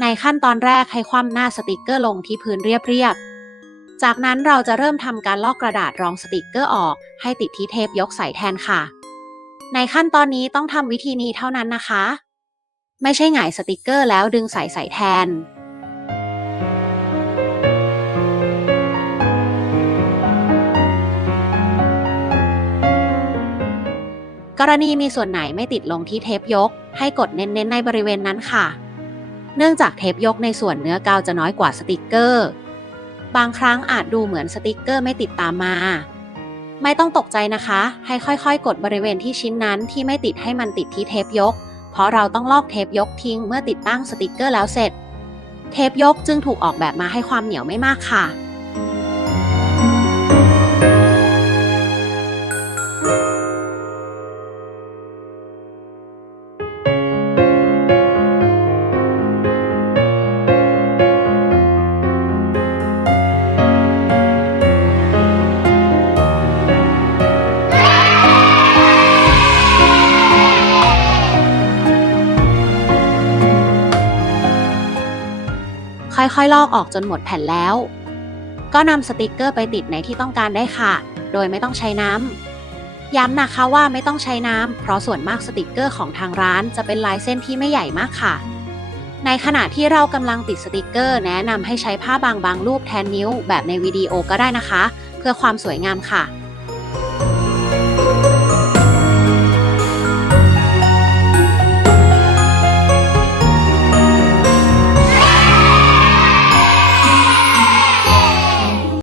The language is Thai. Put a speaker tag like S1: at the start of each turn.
S1: ในขั้นตอนแรกให้คว่ำหน้าสติกเกอร์ลงที่พื้นเรียบๆ จากนั้นเราจะเริ่มทำการลอกกระดาษรองสติกเกอร์ออก ให้ติดที่เทปยกใส่แทนค่ะ ในขั้นตอนนี้ต้องทำวิธีนี้เท่านั้นนะคะ ไม่ใช่หงายสติกเกอร์แล้วดึงใส่ใส่แทนกรณีมีส่วนไหนไม่ติดลงที่เทปยก ให้กดเน้นๆในบริเวณนั้นค่ะ เนื่องจากเทปยกในส่วนเนื้อกาวจะน้อยกว่าสติกเกอร์ บางครั้งอาจดูเหมือนสติกเกอร์ไม่ติดตามมา ไม่ต้องตกใจนะคะ ให้ค่อยๆ กดบริเวณที่ชิ้นนั้นที่ไม่ติดให้มันติดที่เทปยก เพราะเราต้องลอกเทปยกทิ้งเมื่อติดตั้งสติกเกอร์แล้วเสร็จ เทปยกจึงถูกออกแบบมาให้ความเหนียวไม่มากค่ะ ค่อยๆ ลอกออกจนหมดแผ่นแล้ว ก็นำสติกเกอร์ไปติดในที่ต้องการได้ค่ะ โดยไม่ต้องใช้น้ำ ย้ำนะคะว่าไม่ต้องใช้น้ำ เพราะส่วนมากสติกเกอร์ของทางร้านจะเป็นลายเส้นที่ไม่ใหญ่มากค่ะ ในขณะที่เรากำลังติดสติกเกอร์ แนะนำให้ใช้ผ้าบางบางๆรูปแทนนิ้วแบบในวิดีโอก็ได้นะคะ เพื่อความสวยงามค่ะ